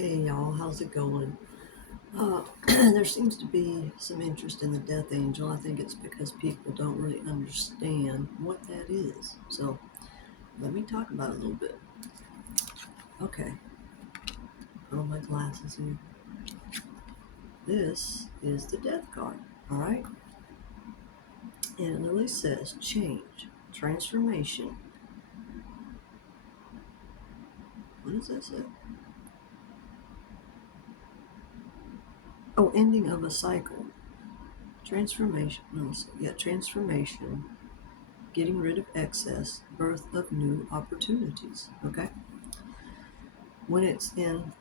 Hey y'all, how's it going? There seems to be some interest in the death angel. I think it's because people don't really understand what that is. So let me talk about it a little bit. Okay, put on my glasses here. This is the death card, all right? And it literally says change, transformation. What does that say? Oh, ending of a cycle. Transformation. No, yeah, transformation. Getting rid of excess, birth of new opportunities. Okay? When it's in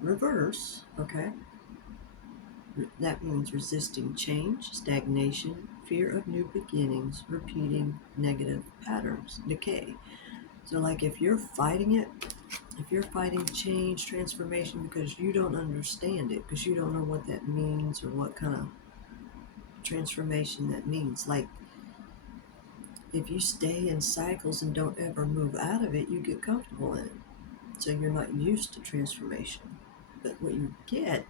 reverse, okay, that means resisting change, stagnation, fear of new beginnings, repeating negative patterns, decay. So, like if you're fighting it, if you're fighting change, transformation because you don't understand it, because you don't know what that means or what kind of transformation that means, like if you stay in cycles and don't ever move out of it, you get comfortable in it. So you're not used to transformation. But what you get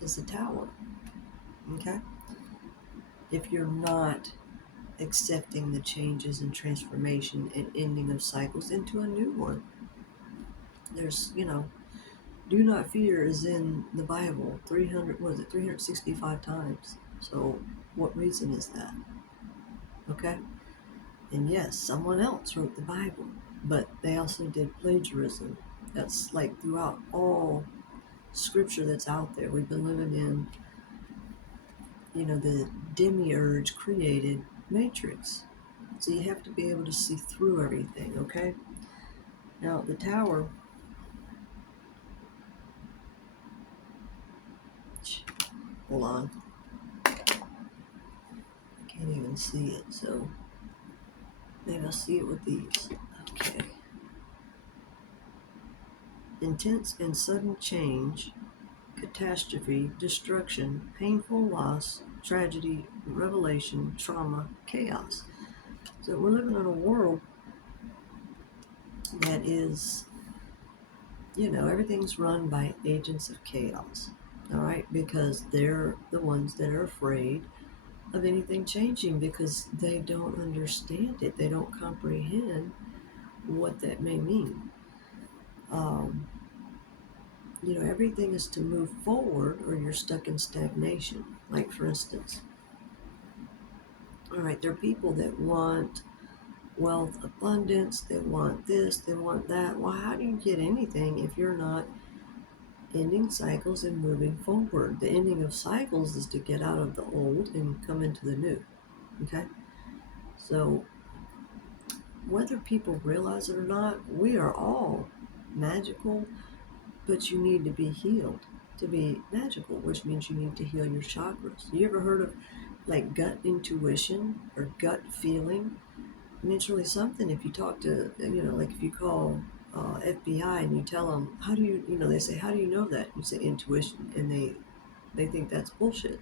is the tower. Okay? If you're not accepting the changes and transformation and ending of cycles into a new one, there's, do not fear is in the Bible 365 times. So what reason is that? Okay? And yes, someone else wrote the Bible, but they also did plagiarism. That's like throughout all scripture that's out there. We've been living in, the demiurge created matrix. So you have to be able to see through everything, okay? Now, the tower, hold on, I can't even see it, so maybe I'll see it with these. Okay. Intense and sudden change, catastrophe, destruction, painful loss, tragedy, revelation, trauma, chaos. So we're living in a world that is, everything's run by agents of chaos. All right, because they're the ones that are afraid of anything changing because they don't understand it. They don't comprehend what that may mean. Um, everything is to move forward or you're stuck in stagnation. Like, for instance, all right, there are people that want wealth, abundance, they want this, they want that. Well, how do you get anything if you're not ending cycles and moving forward? The ending of cycles is to get out of the old and come into the new. Okay? So, whether people realize it or not, we are all magical, but you need to be healed to be magical, which means you need to heal your chakras. You ever heard of like gut intuition or gut feeling? I mean, it's really something. If you talk to, like if you call FBI and you tell them, how do you, they say, how do you know that? You say intuition, and they think that's bullshit.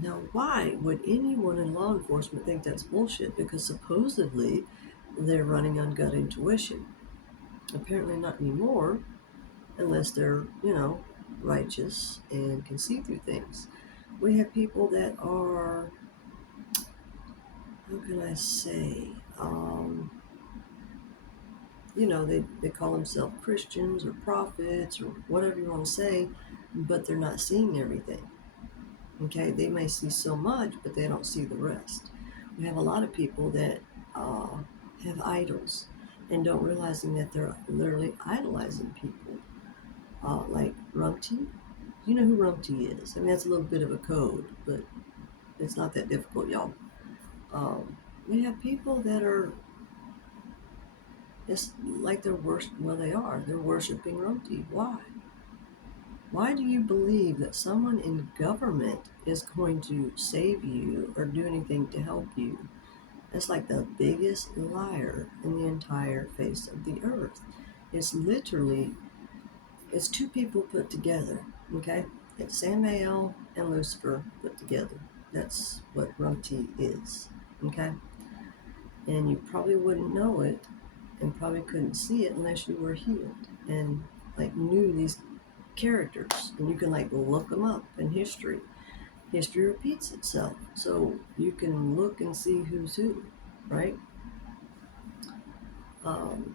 Now, why would anyone in law enforcement think that's bullshit? Because supposedly they're running on gut intuition. Apparently not anymore, unless they're, righteous and can see through things. We have people that are, how can I say, they call themselves Christians or prophets or whatever you want to say, but they're not seeing everything. Okay, they may see so much, but they don't see the rest. We have a lot of people that have idols and don't realizing that they're literally idolizing people. Like Rumty. You know who Rumty is. I mean, that's a little bit of a code, but it's not that difficult, y'all. We have people that are, it's like they are. They're worshiping Rumty. Why? Why do you believe that someone in government is going to save you or do anything to help you? That's like the biggest liar in the entire face of the earth. It's literally, it's two people put together, okay? It's Samael and Lucifer put together. That's what Rumti is, okay? And you probably wouldn't know it and probably couldn't see it unless you were healed. and like knew these characters, and you can like look them up in history. History repeats itself, so you can look and see who's who, right? Um,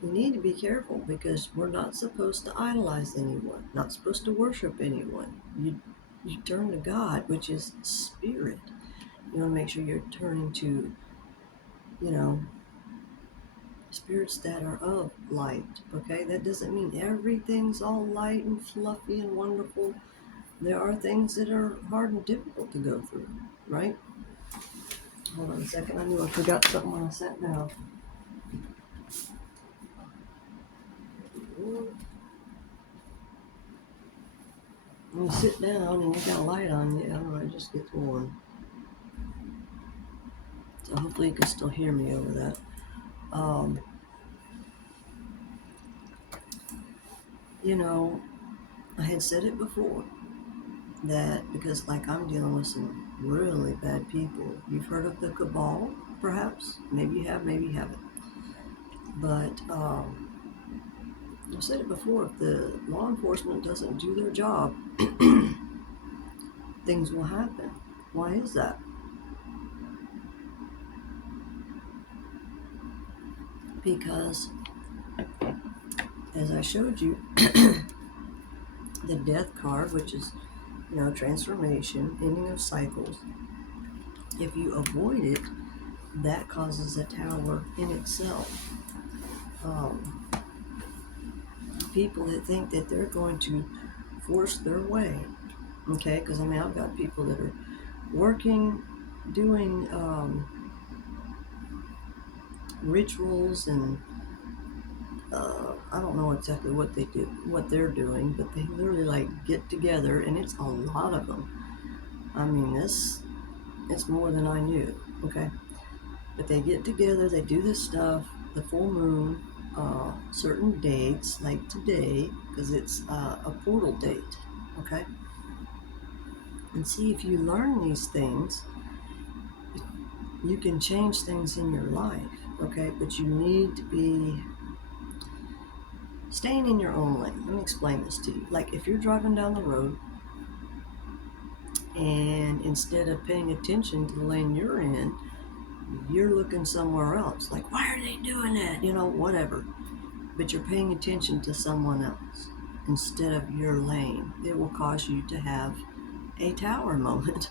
we need to be careful because we're not supposed to idolize anyone, not supposed to worship anyone. You turn to God, which is spirit. You want to make sure you're turning to, you know, spirits that are of light. Okay, that doesn't mean everything's all light and fluffy and wonderful. There are things that are hard and difficult to go through, right? Hold on a second. I knew I forgot something when I sat down. When you sit down and you got a light on you, I don't know, it just gets warm. So hopefully you can still hear me over that. Um, you know, I had said it before that because, like, I'm dealing with some really bad people. You've heard of the cabal, perhaps? Maybe you have, maybe you haven't. But I've said it before, if the law enforcement doesn't do their job, things will happen. Why is that? Because, as I showed you, the death card, which is, transformation, ending of cycles, if you avoid it, that causes a tower in itself. People that think that they're going to force their way, okay? Because, I've got people that are working, doing rituals and I don't know exactly what they do, what they're doing, but they literally like get together, and it's a lot of them. It's more than I knew, okay? But they get together, they do this stuff, the full moon, certain dates, like today, because it's a portal date, okay? And see, if you learn these things, you can change things in your life, okay? But you need to be staying in your own lane. Let me explain this to you. Like, if you're driving down the road and instead of paying attention to the lane you're in, you're looking somewhere else. Like, why are they doing that? Whatever. But you're paying attention to someone else instead of your lane. It will cause you to have a tower moment,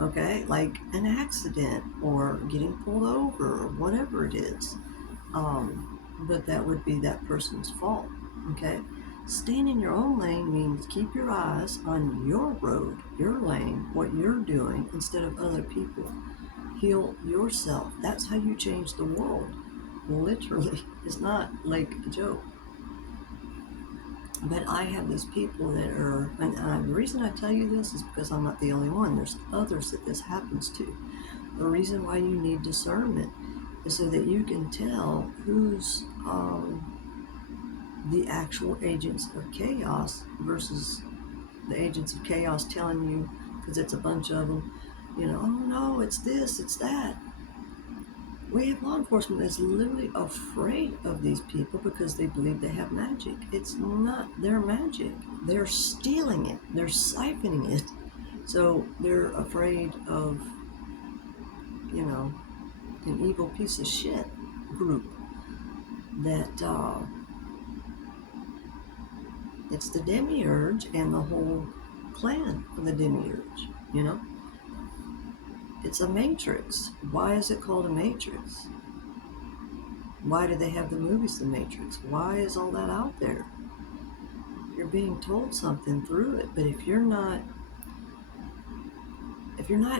okay? Like an accident or getting pulled over or whatever it is. But that would be that person's fault, okay? Staying in your own lane means keep your eyes on your road, your lane, what you're doing instead of other people. Heal yourself. That's how you change the world. Literally. It's not like a joke. But I have these people that are, and the reason I tell you this is because I'm not the only one. There's others that this happens to. The reason why you need discernment is so that you can tell who's the actual agents of chaos versus the agents of chaos telling you, because it's a bunch of them, oh no, it's this, it's that. We have law enforcement that's literally afraid of these people because they believe they have magic. It's not their magic. They're stealing it. They're siphoning it. So they're afraid of, an evil piece of shit group that it's the demiurge and the whole clan of the demiurge, It's a matrix. Why is it called a matrix? Why do they have the movies The Matrix? Why is all that out there? You're being told something through it, but if you're not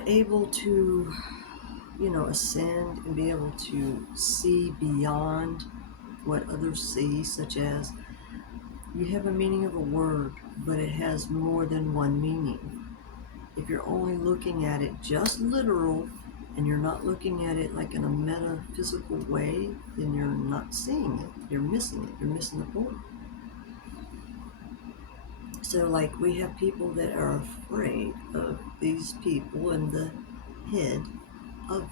able to, ascend and be able to see beyond what others see, such as you have a meaning of a word, but it has more than one meaning. If you're only looking at it just literal and you're not looking at it like in a metaphysical way, then you're not seeing it. You're missing it. You're missing the point. So, like, we have people that are afraid of these people and the head of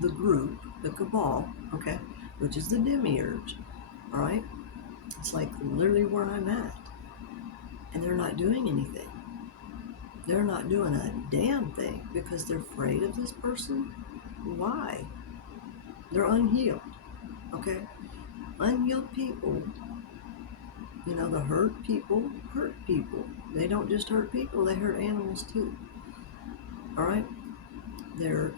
the group, the cabal, okay, which is the demiurge. all right? It's like literally where I'm at. And they're not doing anything. They're not doing a damn thing because they're afraid of this person. Why? They're unhealed, okay? Unhealed people, the hurt people hurt people. They don't just hurt people, they hurt animals too, all right? They're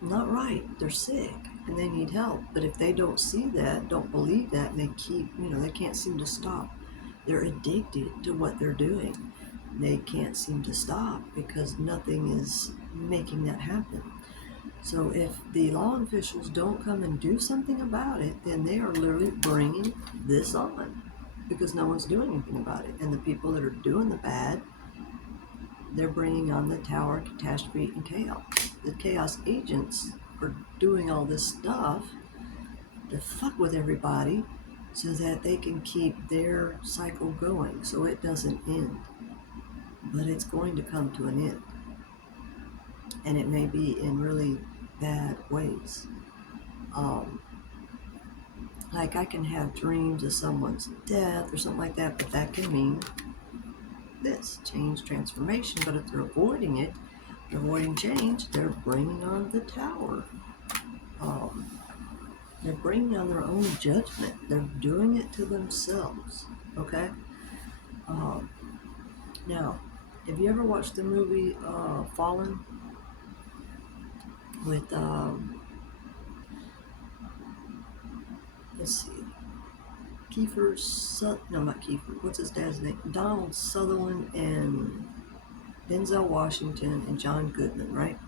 not right. They're sick and they need help. But if they don't see that, don't believe that, and they keep, they can't seem to stop. They're addicted to what they're doing. They can't seem to stop because nothing is making that happen. So if the law officials don't come and do something about it, then they are literally bringing this on because no one's doing anything about it. And the people that are doing the bad, they're bringing on the tower, catastrophe, and chaos. The chaos agents are doing all this stuff to fuck with everybody so that they can keep their cycle going so it doesn't end. But it's going to come to an end. And it may be in really bad ways. Like I can have dreams of someone's death or something like that, but that can mean this, change, transformation. But if they're avoiding it, avoiding change, they're bringing on the tower. They're bringing on their own judgment. They're doing it to themselves, okay? Now, have you ever watched the movie Fallen with, let's see, not Kiefer, what's his dad's name? Donald Sutherland and Denzel Washington and John Goodman, right?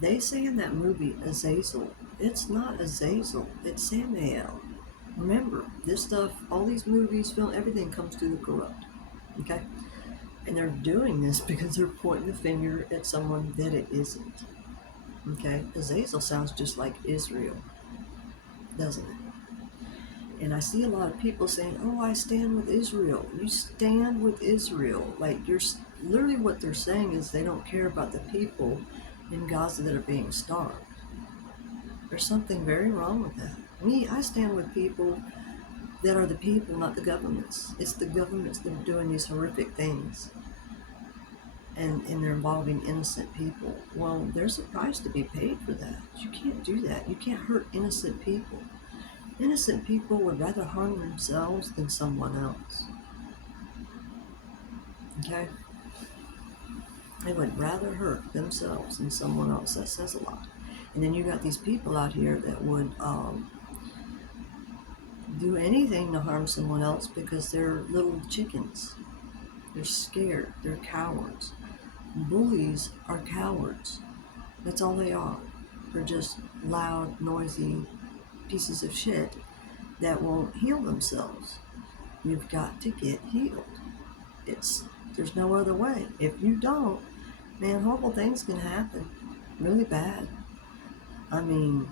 They say in that movie, Azazel. It's not Azazel, it's Samael. Remember, this stuff, all these movies, film, everything comes through the corrupt, okay? And they're doing this because they're pointing the finger at someone that it isn't, okay? Azazel sounds just like Israel, doesn't it? And I see a lot of people saying, oh, I stand with Israel. You stand with Israel. Like, literally what they're saying is they don't care about the people in Gaza that are being starved. There's something very wrong with that. I stand with people that are the people, not the governments. It's the governments that are doing these horrific things. And they're involving innocent people. Well, there's a price to be paid for that. You can't do that. You can't hurt innocent people. Innocent people would rather harm themselves than someone else. Okay? They would rather hurt themselves than someone else. That says a lot. And then you got these people out here that would do anything to harm someone else because they're little chickens. They're scared. They're cowards. Bullies are cowards. That's all they are. They're just loud, noisy pieces of shit that won't heal themselves. You've got to get healed. There's no other way. If you don't, man, horrible things can happen. Really bad. And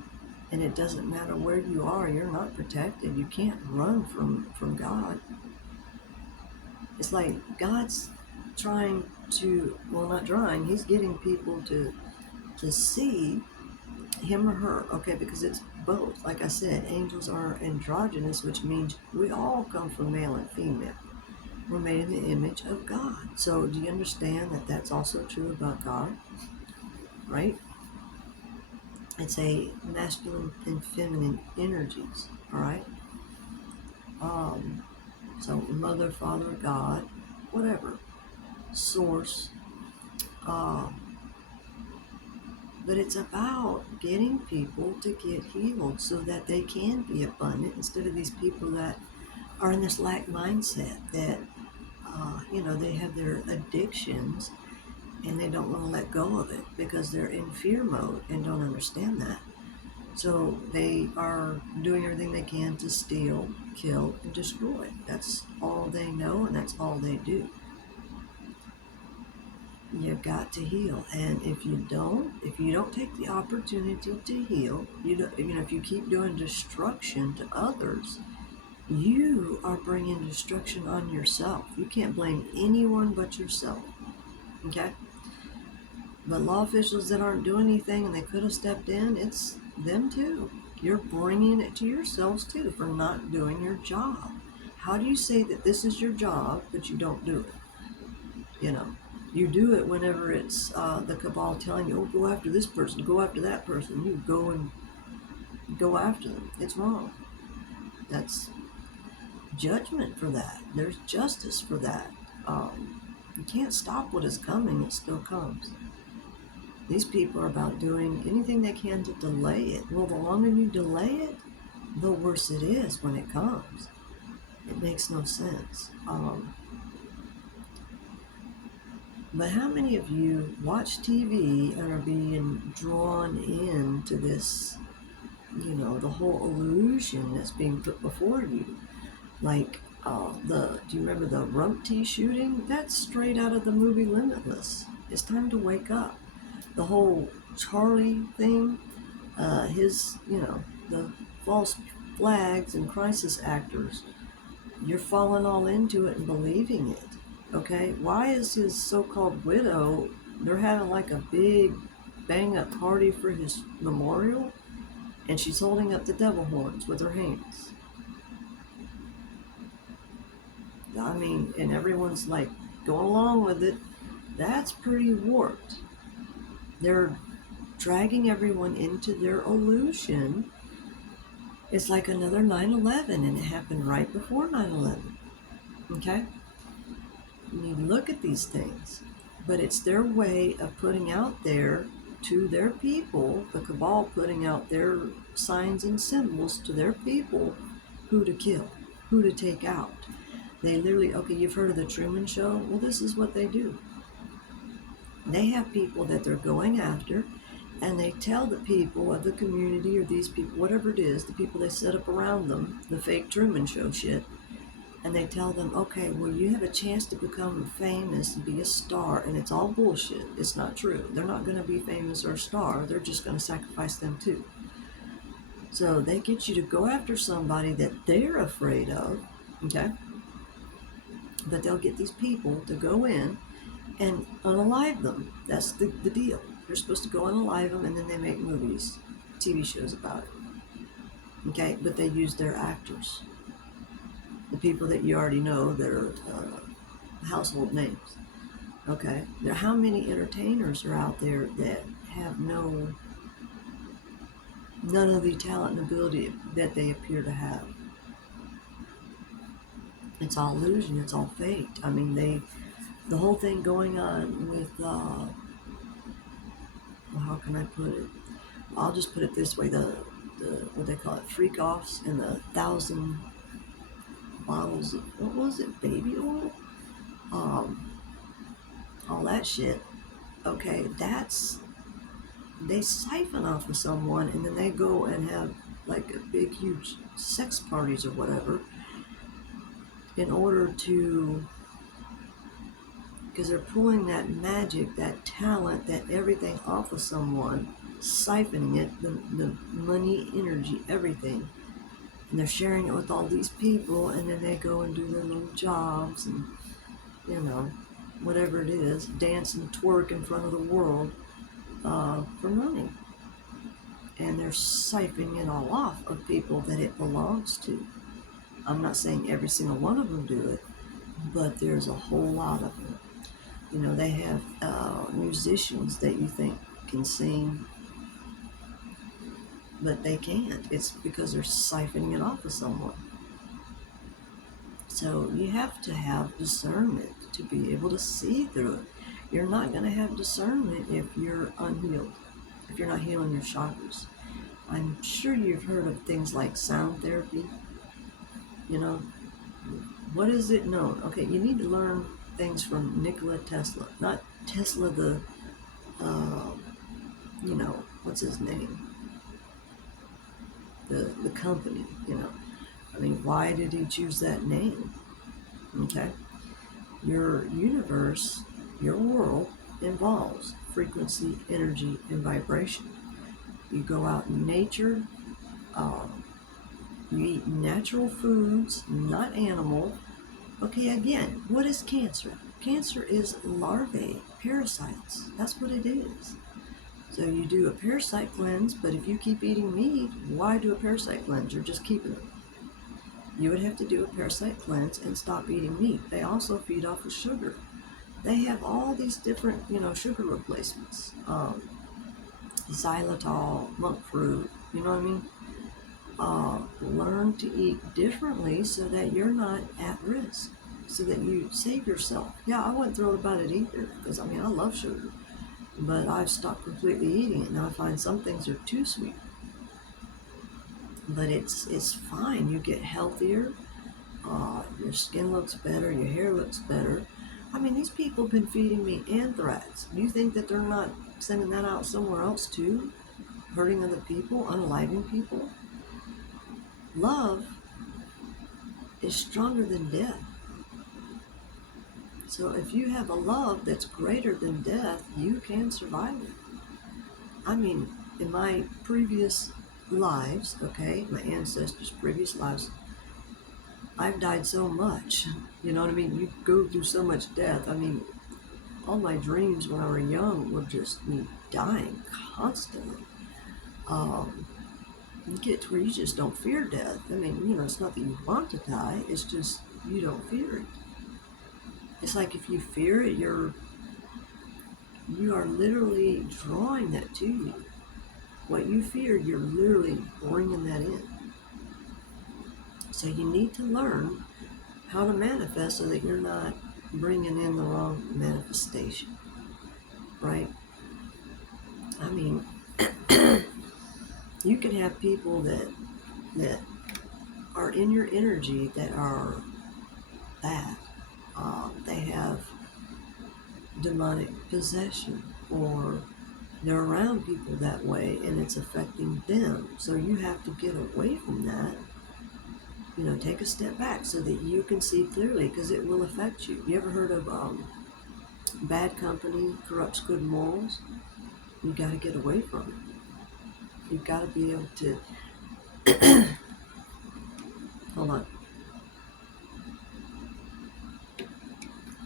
it doesn't matter where you are, you're not protected. You can't run from God. It's like God's trying to, not trying, he's getting people to see him or her, okay, because it's both. Like I said, angels are androgynous, which means we all come from male and female. We're made in the image of God. So do you understand that that's also true about God? Right? It's a masculine and feminine energies, all right? So mother, father, God, whatever, source. But it's about getting people to get healed so that they can be abundant instead of these people that are in this lack mindset that, they have their addictions and they don't want to let go of it because they're in fear mode and don't understand that. So they are doing everything they can to steal, kill, and destroy. That's all they know and that's all they do. You've got to heal, and if you don't take the opportunity to heal, if you keep doing destruction to others, you are bringing destruction on yourself. You can't blame anyone but yourself, okay? But law officials that aren't doing anything and they could have stepped in, it's them too. You're bringing it to yourselves too for not doing your job. How do you say that this is your job, but you don't do it? You know, you do it whenever it's the cabal telling you, oh, go after this person, go after that person. You go and go after them. It's wrong. That's judgment for that. There's justice for that. You can't stop what is coming, it still comes. These people are about doing anything they can to delay it. Well, the longer you delay it, the worse it is when it comes. It makes no sense. But how many of you watch TV and are being drawn into this, the whole illusion that's being put before you? Like, do you remember the Rump shooting? That's straight out of the movie Limitless. It's time to wake up. The whole Charlie thing, the false flags and crisis actors, you're falling all into it and believing it. Okay, why is his so-called widow, they're having like a big bang-up party for his memorial, and she's holding up the devil horns with her hands? I mean, and everyone's like going along with it. That's pretty warped. They're dragging everyone into their illusion. It's like another 9/11, and it happened right before 9/11. Okay? You look at these things, but it's their way of putting out there to their people, the cabal putting out their signs and symbols to their people, who to kill, who to take out. They literally, okay, you've heard of the Truman Show? Well, this is what they do. They have people that they're going after, and they tell the people of the community, or these people, whatever it is, the people they set up around them, the fake Truman Show shit, and they tell them, okay, well, you have a chance to become famous and be a star, and it's all bullshit. It's not true. They're not going to be famous or a star. They're just going to sacrifice them too. So they get you to go after somebody that they're afraid of, okay? But they'll get these people to go in and unalive them. That's the deal. They're supposed to go unalive them, and then they make movies, TV shows about it. Okay, but they use their actors. The people that you already know that are household names. Okay, how many entertainers are out there that have none of the talent and ability that they appear to have? It's all illusion. It's all faked. I mean, the whole thing going on with, well, how can I put it? I'll just put it this way: the what they call it, freak offs, and the 1,000 bottles of, what was it, baby oil, all that shit. Okay, they siphon off of someone, and then they go and have like a big, huge sex parties or whatever, in order to, because they're pulling that magic, that talent, that everything off of someone, siphoning it, the money, energy, everything, and they're sharing it with all these people, and then they go and do their little jobs and, whatever it is, dance and twerk in front of the world for money. And they're siphoning it all off of people that it belongs to. I'm not saying every single one of them do it, but there's a whole lot of them. They have musicians that you think can sing, but they can't. It's because they're siphoning it off of someone. So you have to have discernment to be able to see through it. You're not going to have discernment if you're unhealed, if you're not healing your chakras. I'm sure you've heard of things like sound therapy. What is it known? Okay, you need to learn things from Nikola Tesla. Not Tesla the, what's his name? The company, I mean, why did he choose that name? Okay. Your universe, your world, involves frequency, energy, and vibration. You go out in nature, you eat natural foods, not animal. Okay, again, what is cancer? Cancer is larvae, parasites. That's what it is. So you do a parasite cleanse, but if you keep eating meat, why do a parasite cleanse? You're just keeping it. You would have to do a parasite cleanse and stop eating meat. They also feed off of sugar. They have all these different, sugar replacements. Xylitol, monk fruit, you know what I mean? Learn to eat differently so that you're not at risk, so that you save yourself. Yeah, I wasn't thrilled about it either, because I love sugar, but I've stopped completely eating it. Now I find some things are too sweet, but it's fine. You get healthier, your skin looks better, your hair looks better. These people have been feeding me anthrax. Do you think that they're not sending that out somewhere else too? Hurting other people, unaliving people? Love is stronger than death. So if you have a love that's greater than death, you can survive it. In my previous lives, okay, my ancestors' previous lives, I've died so much. You know what I mean? You go through so much death. All my dreams when I was young were just me dying constantly. You get to where you just don't fear death. It's not that you want to die, it's just you don't fear it. It's like if you fear it, you are literally drawing that to you. What you fear, you're literally bringing that in. So you need to learn how to manifest so that you're not bringing in the wrong manifestation, right? You can have people that are in your energy that are bad. They have demonic possession, or they're around people that way and it's affecting them. So you have to get away from that. Take a step back so that you can see clearly, because it will affect you. You ever heard of bad company corrupts good morals? You got to get away from it. You've got to be able to hold on.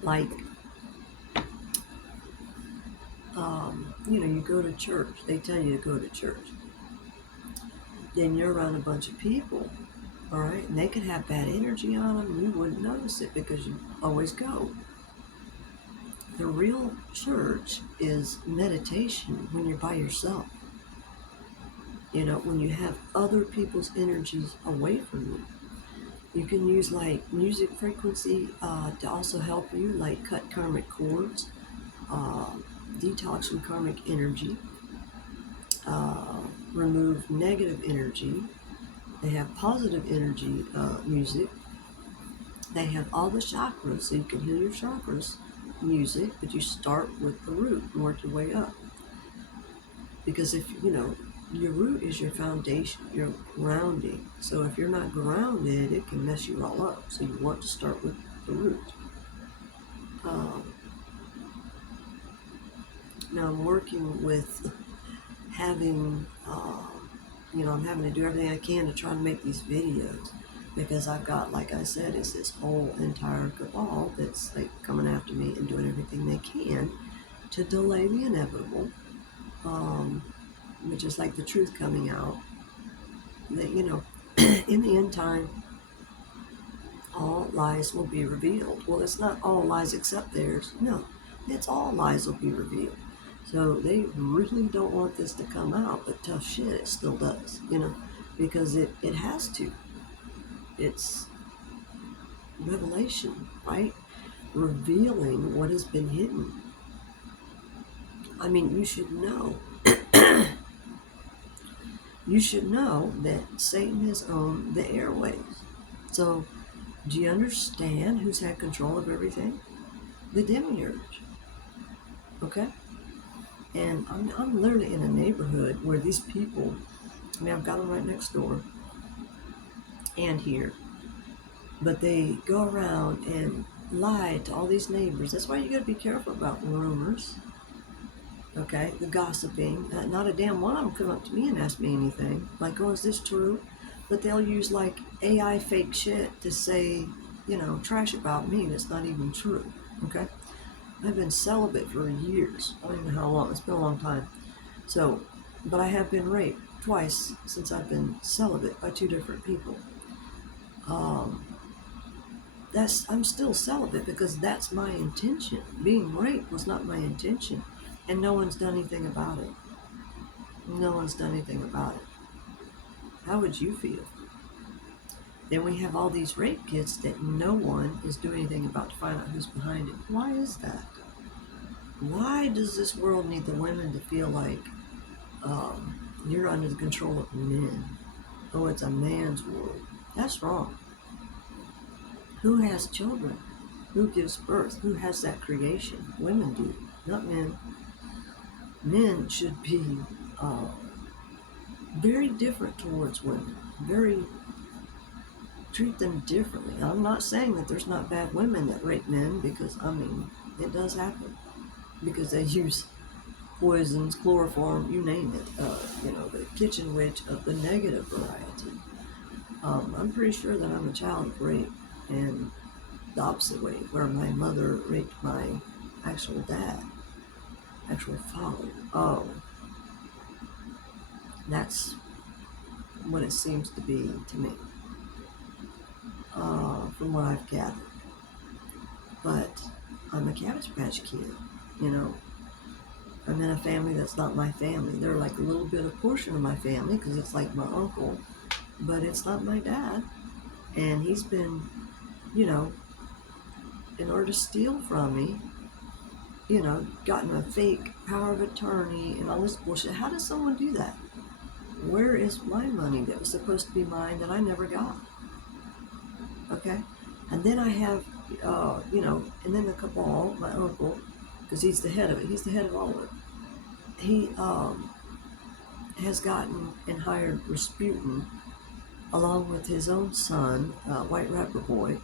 Like, you go to church. They tell you to go to church. Then you're around a bunch of people, all right? And they could have bad energy on them. You wouldn't notice it because you always go. The real church is meditation when you're by yourself. When you have other people's energies away from you. You can use like music frequency to also help you, like cut karmic cords, detox from karmic energy, remove negative energy. They have positive energy music. They have all the chakras, so you can heal your chakras music, but you start with the root and work your way up. Because if, your root is your foundation, your grounding. So if you're not grounded, it can mess you all up. So you want to start with the root. Now I'm working with having, I'm having to do everything I can to try to make these videos, because I've got, like I said, it's this whole entire cabal that's like coming after me and doing everything they can to delay the inevitable, which is like the truth coming out. That, in the end time, all lies will be revealed. Well, it's not all lies except theirs. No, it's all lies will be revealed. So they really don't want this to come out, but tough shit, it still does, because it has to. It's revelation, right? Revealing what has been hidden. You should know. You should know that Satan has owned the airwaves. So, do you understand who's had control of everything? The demiurge. Okay? And I'm literally in a neighborhood where these people, I've got them right next door and here, but they go around and lie to all these neighbors. That's why you got to be careful about rumors. Okay, the gossiping. Not a damn one of them come up to me and ask me anything. Like, oh, is this true? But they'll use like AI fake shit to say, trash about me that's not even true. Okay? I've been celibate for years. I don't even know how long. It's been a long time. So, but I have been raped twice since I've been celibate by two different people. Um, I'm still celibate because that's my intention. Being raped was not my intention, and no one's done anything about it. No one's done anything about it. How would you feel? Then we have all these rape kits that no one is doing anything about to find out who's behind it. Why is that? Why does this world need the women to feel like you're under the control of men? Oh, it's a man's world. That's wrong. Who has children? Who gives birth? Who has that creation? Women do, not men. Men should be uh, very different towards women. Treat them differently. I'm not saying that there's not bad women that rape men, because I mean it does happen, because they use poisons, chloroform, you name it. The kitchen witch of the negative variety. I'm pretty sure that I'm a child of rape, and the opposite way, where my mother raped my actual dad, actual father. That's what it seems to be to me, from what I've gathered. But I'm a Cabbage Patch Kid, you know. I'm in a family that's not my family. They're like a little bit of portion of my family because it's like my uncle, but it's not my dad. And he's been, you know, in order to steal from me, gotten a fake power of attorney and all this bullshit. How does someone do that? Where is my money that was supposed to be mine that I never got? Okay? And then I have, and then the cabal, my uncle, because he's the head of it. He's the head of all of it. He has gotten and hired Rasputin along with his own son, White Rapper Boy,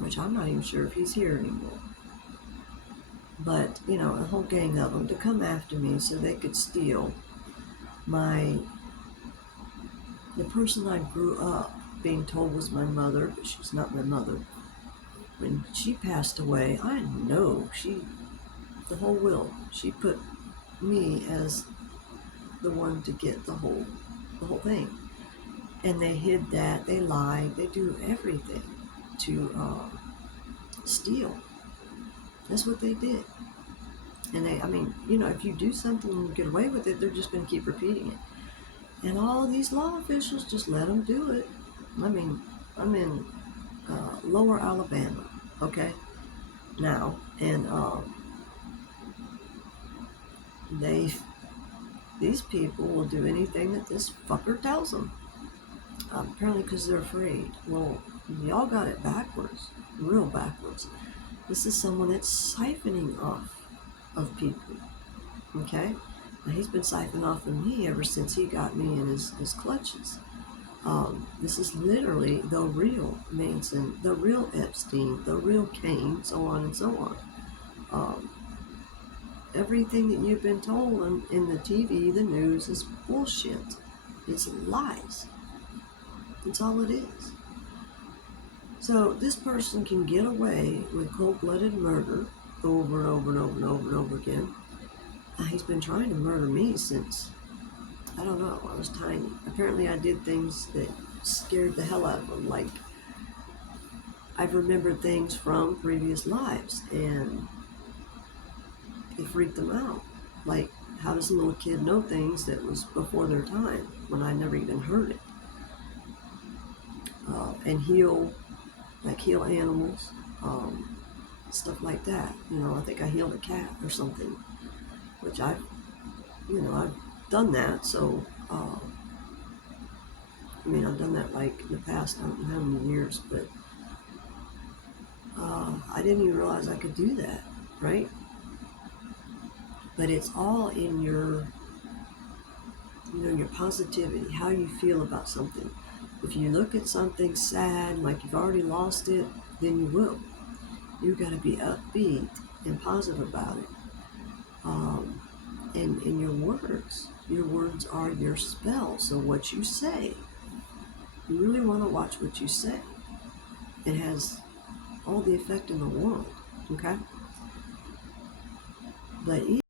which I'm not even sure if he's here anymore. But, a whole gang of them to come after me so they could steal the person I grew up being told was my mother, but she's not my mother. When she passed away, I know the whole will, she put me as the one to get the whole thing. And they hid that, they lied, they do everything to steal. That's what they did. And if you do something and you get away with it, they're just going to keep repeating it. And all these law officials just let them do it. I'm in Lower Alabama, okay, now, and these people will do anything that this fucker tells them. Apparently because they're afraid. Well, y'all got it backwards, real backwards. This is someone that's siphoning off of people, okay? Now, he's been siphoning off of me ever since he got me in his clutches. This is literally the real Manson, the real Epstein, the real Kane, so on and so on. Everything that you've been told in the TV, the news, is bullshit. It's lies. That's all it is. So this person can get away with cold-blooded murder over and over and over and over and over again. He's been trying to murder me since, I don't know, I was tiny. Apparently I did things that scared the hell out of him. Like, I've remembered things from previous lives, and it freaked them out. Like, how does a little kid know things that was before their time when I never even heard it? And heal animals, stuff like that. I think I healed a cat or something, which I've done that. So, I've done that like in the past, I don't know how many years, but I didn't even realize I could do that, right? But it's all in your positivity, how you feel about something. If you look at something sad, like you've already lost it, then you will. You got to be upbeat and positive about it. And in your words are your spell. So what you say, you really want to watch what you say. It has all the effect in the world, okay? But